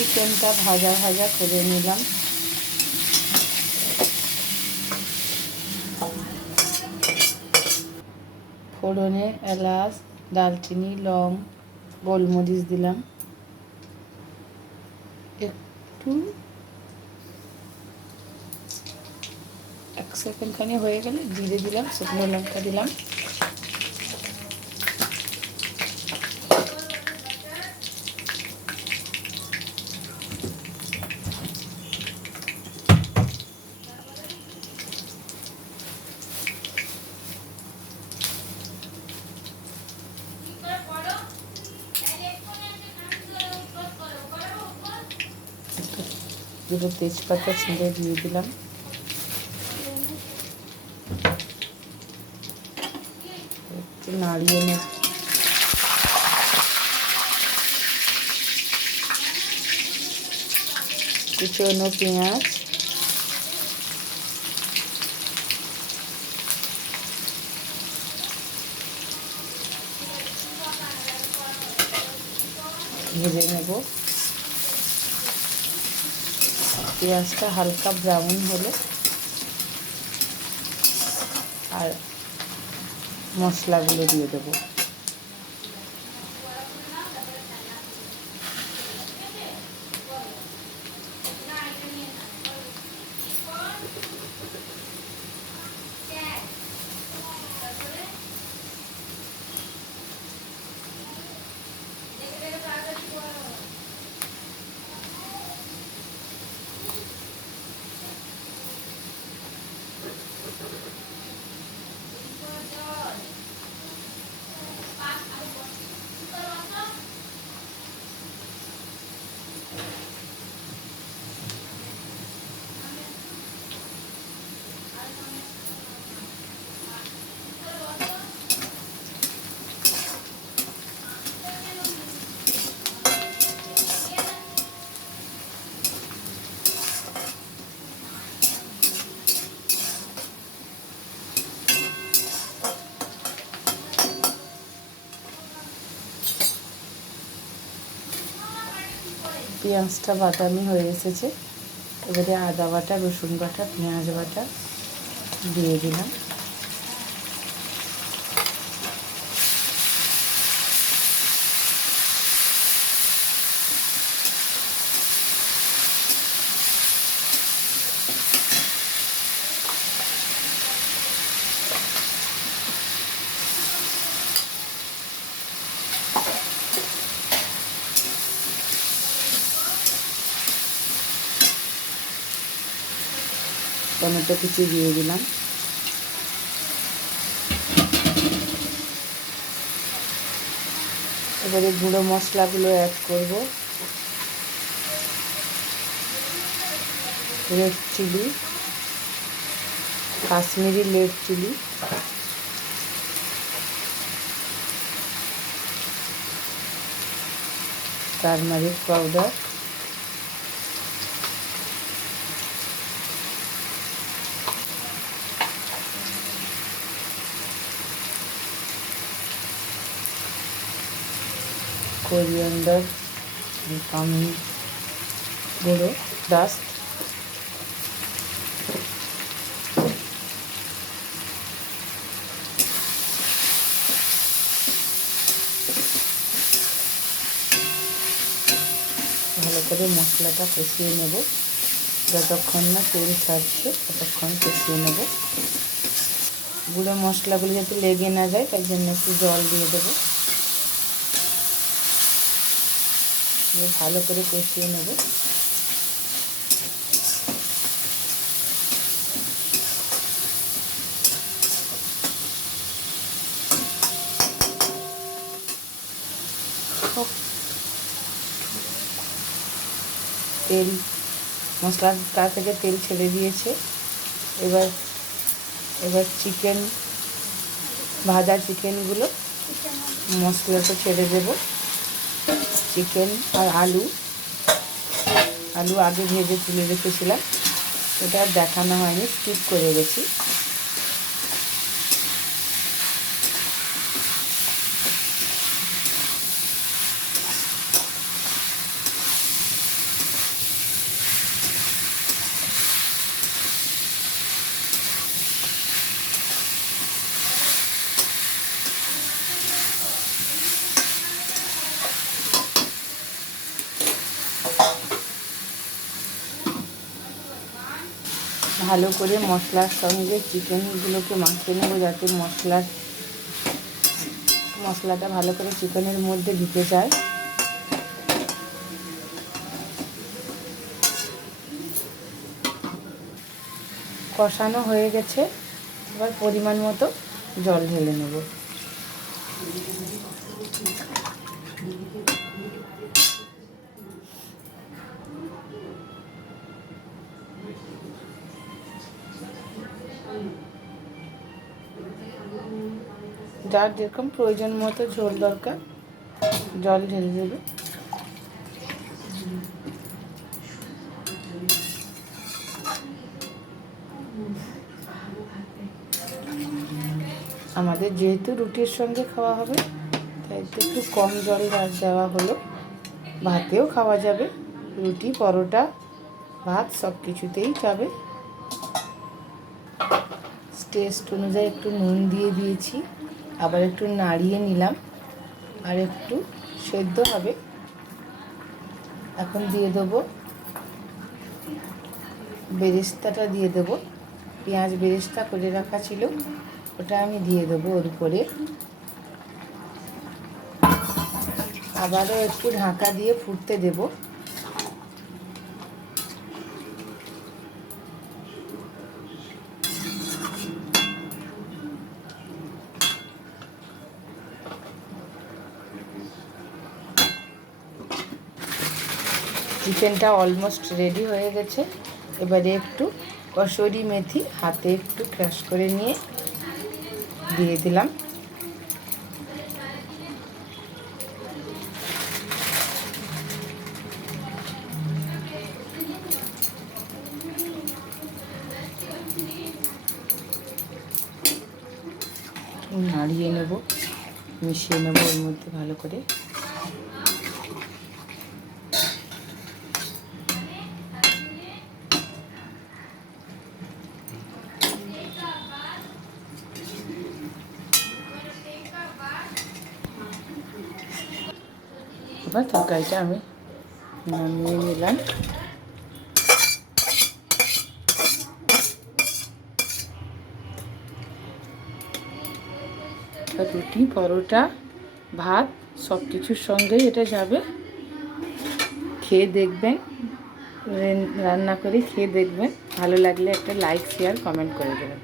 চিকেনটা ভাজা ভাজা করে নিলাম। ফোড়নে এলাচ, দারচিনি, লং, গোলমরিচ দিলাম। একটু 1 সেকেন্ড খানি হয়ে গেলে জিরে দিলাম, শুকনো লঙ্কা দিলাম। দুটো তেজপাতা ছিঁড়ে দিয়ে দিলাম। একটু নাড়িয়ে নেব। কুচনো পেঁয়াজ, ভেজে নেব। পেঁয়াজটা হালকা ব্রাউন হলে আর মশলাগুলো দিয়ে দেবো। পেঁয়াজটা বাদামি হয়ে এসেছে। এবারে আদা বাটা, রসুন বাটা, পেঁয়াজ বাটা দিয়ে দিলাম। টমেটো কুচি দিয়ে দিলাম। এবারে গুঁড়ো মশলাগুলো অ্যাড করব। Red chilli, Kashmiri red chilli, turmeric powder, coriander গুঁড়ো ডাস্ট, ভালো করে মশলাটা কষিয়ে নেব। যতক্ষণ না তেল ছাড়ছে ততক্ষণ কষিয়ে নেব। গুঁড়ো মশলাগুলো যাতে লেগে না যায় তাই জন্য একটু জল দিয়ে দেবো। ভালো করে কষিয়ে নেব। তেল মশলাটা থেকে তেল ছেড়ে দিয়েছে। এবার চিকেন, ভাজা চিকেনগুলো মশলাটা ছেড়ে দেব। চিকেন আর আলু আগে ভেজে তুলে রেখেছিলাম, ওটা আর দেখানো হয়নি, স্কিপ করে গেছি। ভালো করে মশলার সঙ্গে চিকেনগুলোকে মাখিয়ে নেব, যাতে মশলাটা ভালো করে চিকেনের মধ্যে ঢুকে যায়। কষানো হয়ে গেছে, এবার পরিমাণ মতো জল ঢেলে নেব। যার যেরকম প্রয়োজন মতো ঝোল দরকার জল ঢেলে দেবে। আমাদের যেহেতু রুটির সঙ্গে খাওয়া হবে তাই একটু কম জল দেওয়া হলো। ভাতেও খাওয়া যাবে, রুটি, পরোটা, ভাত সব কিছুতেই যাবে। টেস্ট অনুযায়ী একটু নুন দিয়ে দিয়েছি, আবার একটু নাড়িয়ে নিলাম, আর একটু সেদ্ধ হবে। এখন দিয়ে দেবো বেরেস্তাটা, দিয়ে দেবো পেঁয়াজ বেরেস্তা করে রাখা ছিল, ওটা আমি দিয়ে দেবো ওর উপরে। আবারও একটু ঢাকা দিয়ে ফুটতে দেব। চিকেনটা অলমোস্ট রেডি হয়ে গেছে। এবারে একটু কসুরি মেথি হাতে একটু ক্রাশ করে নিয়ে দিয়ে দিলাম। নাড়িয়ে নেব, মিশিয়ে নেব ওর মধ্যে ভালো করে। এবার তরকারিটা আমি নামিয়ে নিলাম। রুটি, পরোটা, ভাত সব কিছুর সঙ্গেই এটা যাবে। খেয়ে দেখবেন, রান্না করে খেয়ে দেখবেন, ভালো লাগলে একটা লাইক, শেয়ার, কমেন্ট করে দেবেন।